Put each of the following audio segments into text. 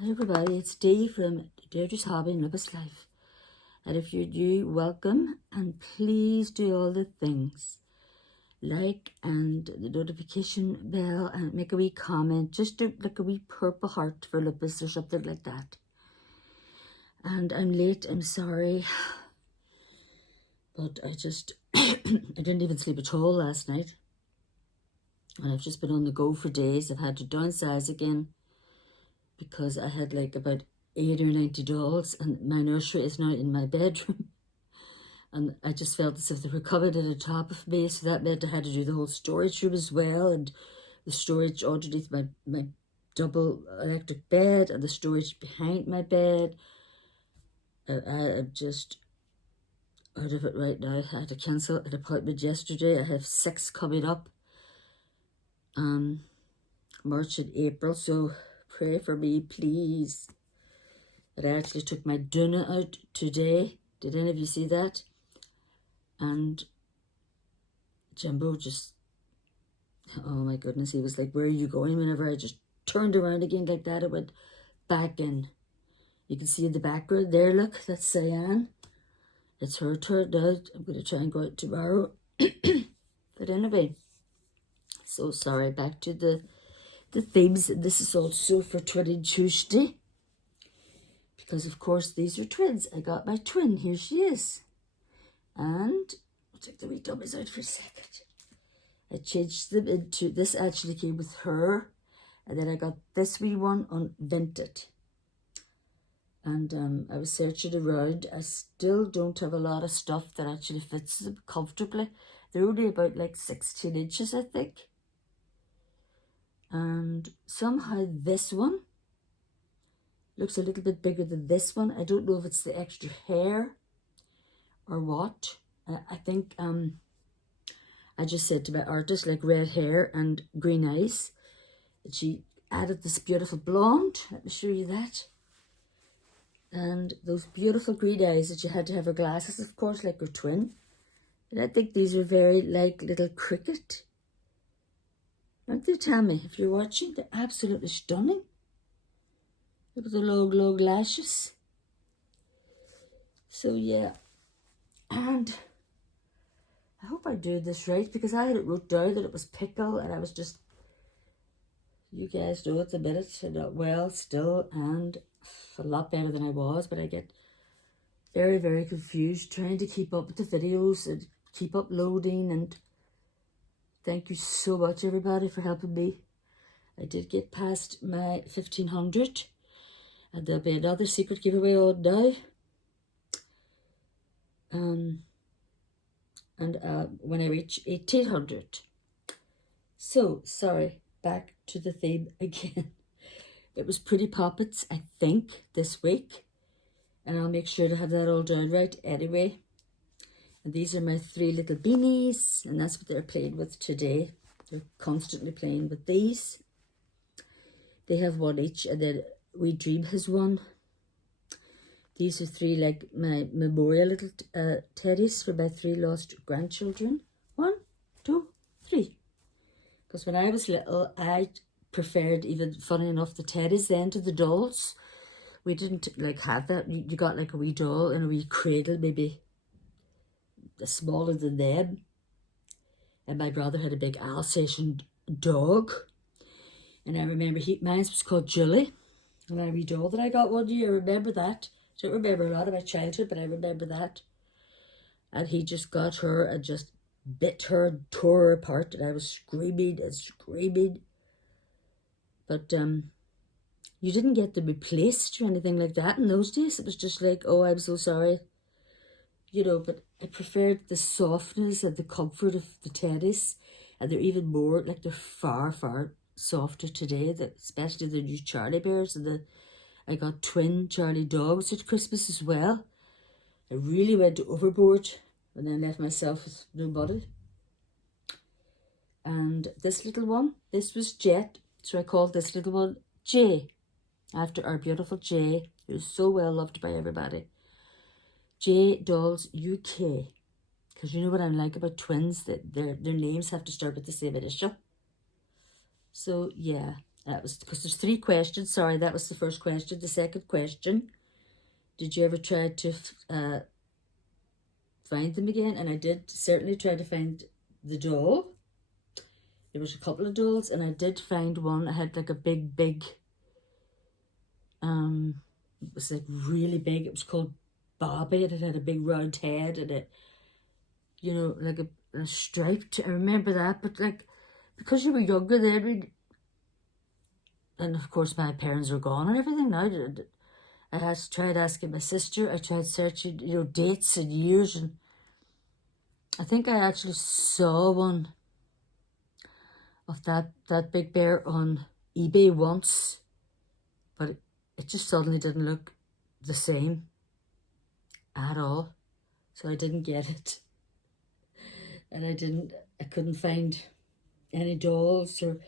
Hi everybody, it's Dee from Deirdre's Hobby and Lupus Life. And if you're new, welcome, and please do all the things. Like and the notification bell and make a wee comment. Just do like a wee purple heart for Lupus or something like that. And I'm late, I'm sorry. But I didn't even sleep at all last night. And I've just been on the go for days. I've had to downsize again because I had like about 80 or 90 dolls and my nursery is now in my bedroom. And I just felt as if they were covered at the top of me, so that meant I had to do the whole storage room as well, and the storage underneath my double electric bed and the storage behind my bed. I'm just out of it right now. I had to cancel an appointment yesterday. I have 6 coming up, March and April, so pray for me, please. But I actually took my Duna out today. Did any of you see that? And Jimbo just, oh my goodness, he was like, where are you going? Whenever I just turned around again like that, it went back in. You can see in the background there, look, that's Cyan. It's her turn out. I'm going to try and go out tomorrow. But anyway, so sorry, back to the themes. This is also for Twin Tuesday. Because of course these are twins. I got my twin, here she is. And I'll take the wee dummies out for a second. I changed them into, this actually came with her, and then I got this wee one on Vinted. And I was searching around. I still don't have a lot of stuff that actually fits them comfortably. They're only about like 16 inches, I think. And somehow this one looks a little bit bigger than this one. I don't know if it's the extra hair or what. I think I just said to my artist, like red hair and green eyes. And she added this beautiful blonde. Let me show you that. And those beautiful green eyes that you had to have her glasses, of course, like her twin. And I think these are very like little cricket. Aren't they, Tammy? If you're watching, they're absolutely stunning. Look at the long, long lashes. So yeah. And I hope I do this right, because I had it wrote down that it was pickle, and I was just, you guys know at the minute, I'm not well still, and a lot better than I was, but I get very, very confused trying to keep up with the videos and keep uploading. And thank you so much, everybody, for helping me. I did get past my 1500, and there'll be another secret giveaway on now. When I reach 1800. So, sorry, back to the theme again. It was Pretty Poppets, I think, this week. And I'll make sure to have that all down right anyway. And these are my 3 little beanies. And that's what they're playing with today. They're constantly playing with these. They have one each. And then Wee Dream has one. These are 3 like my memorial little teddies for my 3 lost grandchildren. 1, 2, 3. Because when I was little, I preferred, even funny enough, the teddies then to the dolls. We didn't like have that. You got like a wee doll and a wee cradle, maybe smaller than them. And my brother had a big Alsatian dog. And I remember mine was called Julie. And my wee doll that I got one year, I remember that. I don't remember a lot of my childhood, but I remember that. And he just got her and just bit her and tore her apart, and I was screaming and screaming. But you didn't get them replaced or anything like that in those days. It was just like, oh, I'm so sorry. You know, but I preferred the softness and the comfort of the teddies. And they're even more, like they're far, far softer today, especially the new Charlie Bears. And I got twin Charlie dogs at Christmas as well. I really went overboard and then left myself with nobody. And this little one, this was Jet. So I called this little one Jay, after our beautiful Jay, who's so well loved by everybody. J Dolls UK. Because you know what I like about twins, that their names have to start with the same initial. So yeah, That was because there's 3 questions. Sorry, that was the first question. The second question, did you ever try to find them again? And I did certainly try to find the doll. There was a couple of dolls, and I did find one. I had like a big, it was like really big. It was called Barbie. It had a big round head and it, you know, like a striped. I remember that, but like, because you were younger then, and of course my parents are gone and everything now. I had tried asking my sister. I tried searching, you know, dates and years, and I think I actually saw one of that big bear on eBay once, but it just suddenly didn't look the same at all, so I didn't get it. And I couldn't find any dolls or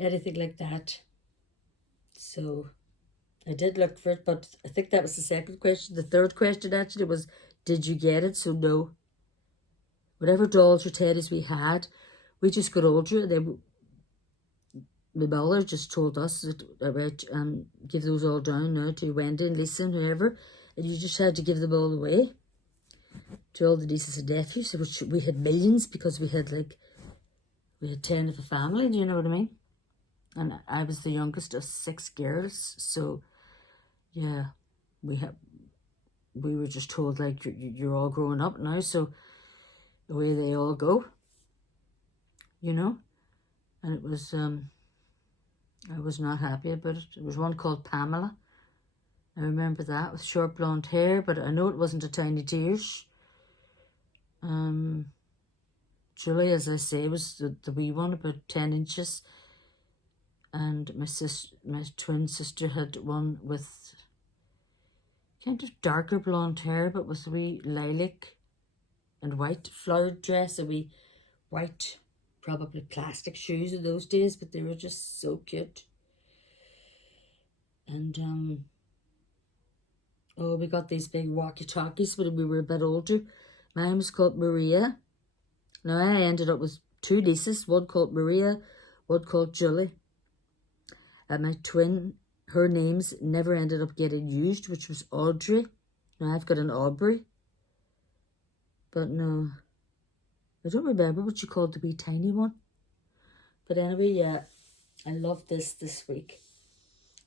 anything like that. So I did look for it, but I think that was the second question. The third question actually was, did you get it? So no. Whatever dolls or teddies we had, we just got older. My mother just told us that give those all down now to Wendy and Lisa and whoever, and you just had to give them all away to all the nieces and nephews, which we had millions because we had 10 of a family, do you know what I mean? And I was the youngest of 6 girls, so yeah, we were just told like you're all growing up now, so away they all go, you know. And it was I was not happy about it. There was one called Pamela. I remember that, with short blonde hair, but I know it wasn't a Tiny Tears. Julie, as I say, was the wee one, about 10 inches. And my twin sister had one with kind of darker blonde hair, but with a wee lilac and white flowered dress, a wee white, probably plastic shoes in those days, but they were just so cute. And oh, we got these big walkie-talkies when we were a bit older. Mine was called Maria. Now I ended up with 2 nieces, one called Maria, one called Julie. And my twin, her names never ended up getting used, which was Audrey. Now I've got an Aubrey. But no, I don't remember what you called the wee tiny one. But anyway, yeah, I loved this week.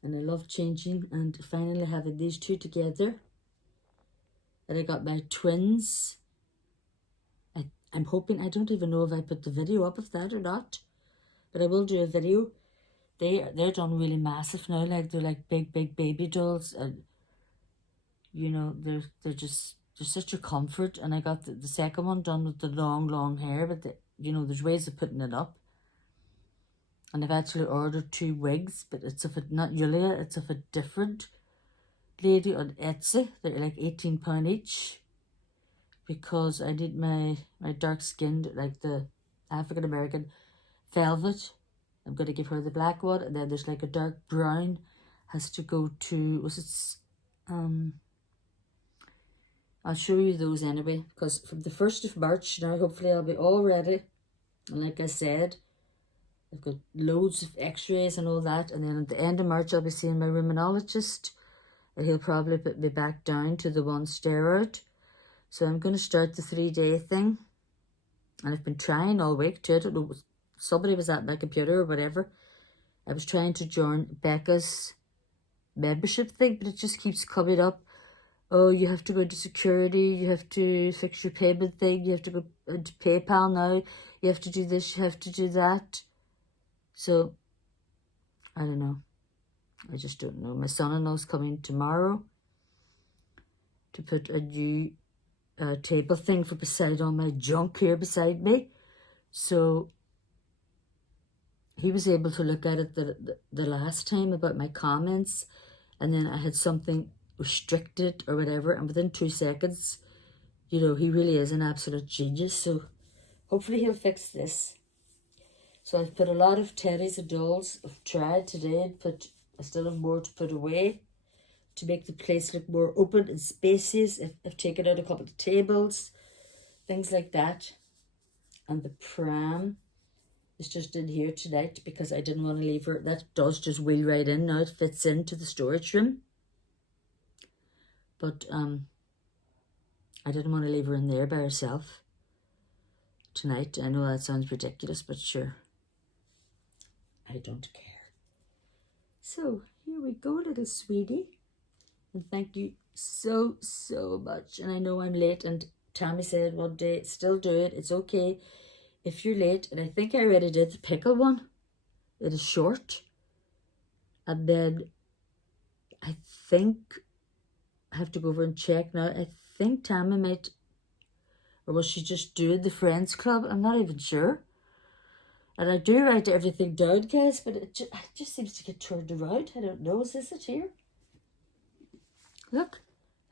And I love changing and finally having these 2 together. And I got my twins. I'm hoping, I don't even know if I put the video up of that or not, but I will do a video. They're done really massive now, like they're like big baby dolls, and you know, they're such a comfort. And I got the second one done with the long hair, but you know, there's ways of putting it up. And I've actually ordered 2 wigs, but it's of not Julia, it's of a different lady on Etsy. They're like £18 each, because I need my dark skinned, like the African American velvet. I'm going to give her the black one, and then there's like a dark brown has to go to, I'll show you those anyway, because from the 1st of March now, hopefully I'll be all ready. And like I said, I've got loads of x-rays and all that, and then at the end of March I'll be seeing my rheumatologist, and he'll probably put me back down to the 1 steroid. So I'm going to start the 3-day thing, and I've been trying all week to, I don't know, somebody was at my computer or whatever. I was trying to join Becca's membership thing, but it just keeps coming up. Oh, you have to go into security, you have to fix your payment thing, you have to go into PayPal now, you have to do this, you have to do that. So, I don't know. I just don't know. My son-in-law's coming tomorrow to put a new table thing for beside all my junk here beside me. So he was able to look at it the last time about my comments, and then I had something restricted or whatever, and within 2 seconds, you know, he really is an absolute genius. So hopefully he'll fix this. So I've put a lot of teddies and dolls. I've tried today and I still have more to put away to make the place look more open and spacious. I've taken out a couple of tables, things like that. And the pram It's just in here tonight because I didn't want to leave her. That does just wheel right in now. It fits into the storage room. But I didn't want to leave her in there by herself tonight. I know that sounds ridiculous, but sure, I don't care. So here we go, little sweetie. And thank you so much. And I know I'm late, and Tammy said one day, still do it. It's okay if you're late. And I think I already did the pickle one. It is short. And then I think I have to go over and check now. I think Tammy might, or was she just doing the Friends Club? I'm not even sure. And I do write everything down, guys, but it just seems to get turned around. I don't know. Is this it here? Look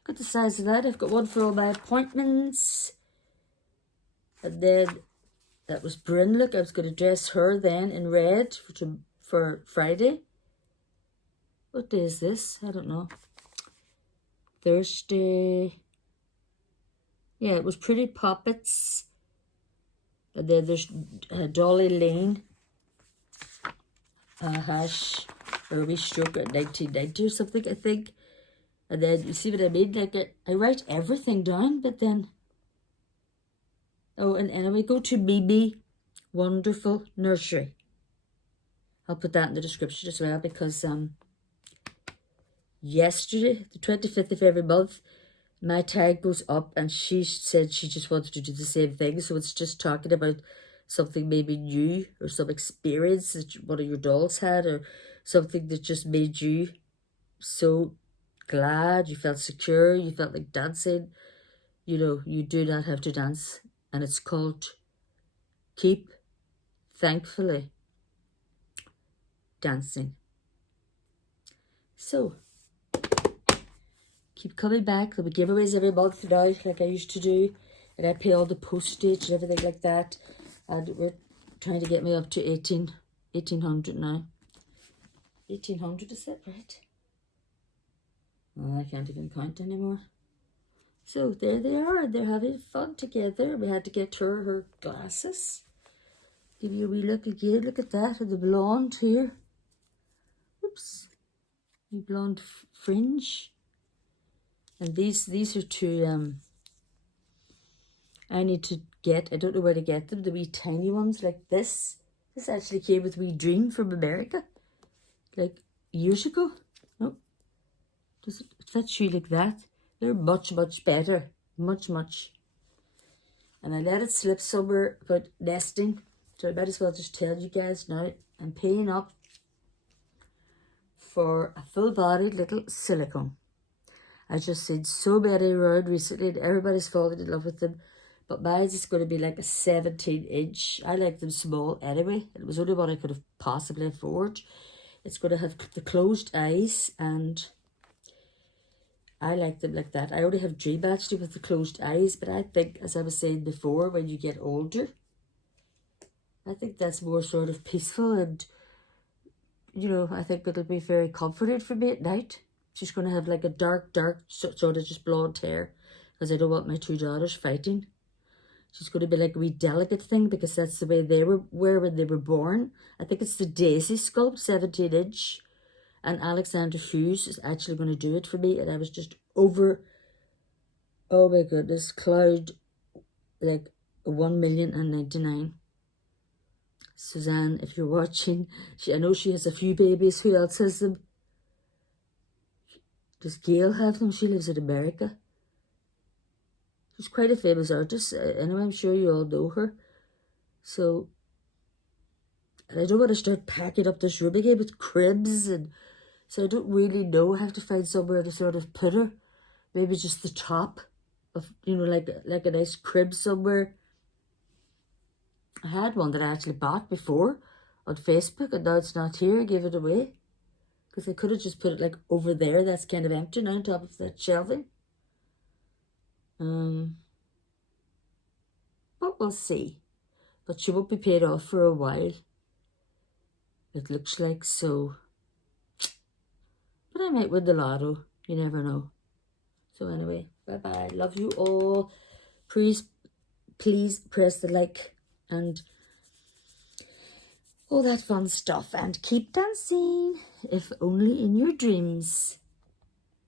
at the size of that. I've got one for all my appointments. And then that was Bryn. Look, I was going to dress her then in red for Friday. What day is this? I don't know. Thursday. Yeah, it was Pretty Poppets. And then there's Dolly Lane. Hash or restroke at 1990 or something, I think. And then you see what I mean? Like I write everything down, but then and anyway, go to Mimi Wonderful Nursery. I'll put that in the description as well because yesterday, the 25th of every month, my tag goes up and she said she just wanted to do the same thing. So it's just talking about something maybe new or some experience that one of your dolls had or something that just made you so glad, you felt secure, you felt like dancing. You know, you do not have to dance. And it's called Keep Thankfully Dancing. So keep coming back. There'll be giveaways every month now, like I used to do. And I pay all the postage and everything like that. And we're trying to get me up to 1800 now. 1800, is that right? Oh, I can't even count anymore. So there they are. They're having fun together. We had to get her glasses. Give you a wee look again. Look at that. And the blonde here. Oops. The blonde fringe. And these are two, I need to get, I don't know where to get them, the wee tiny ones like this. This actually came with Wee Dream from America, like years ago. No, does it fit you like that? They're much better, much. And I let it slip somewhere about nesting, so I might as well just tell you guys now. I'm paying up for a full-bodied little silicone. I just seen so many around recently and everybody's falling in love with them. But mine's is going to be like a 17-inch. I like them small anyway. It was only what I could have possibly afford. It's going to have the closed eyes and I like them like that. I already have Dream actually with the closed eyes. But I think, as I was saying before, when you get older, I think that's more sort of peaceful and, you know, I think it'll be very comforting for me at night. She's going to have like a dark, sort of just blonde hair because I don't want my two daughters fighting. She's going to be like a wee delicate thing because that's the way they were when they were born. I think it's the Daisy sculpt, 17-inch. And Alexander Hughes is actually going to do it for me. And I was just over, oh my goodness, cloud like 1,000,099. Suzanne, if you're watching, I know she has a few babies. Who else has them? Does Gail have them? She lives in America. She's quite a famous artist. Anyway, I'm sure you all know her. So, and I don't want to start packing up this room again with cribs. And so I don't really know. I have to find somewhere to sort of put her. Maybe just the top of, you know, like a nice crib somewhere. I had one that I actually bought before on Facebook. And now it's not here. I gave it away. Because I could have just put it like over there. That's kind of empty now on top of that shelving. But we'll see. But she won't be paid off for a while. It looks like so. But I might win the lotto. You never know. So anyway, bye-bye. Love you all. Please press the like and all that fun stuff. And keep dancing, if only in your dreams.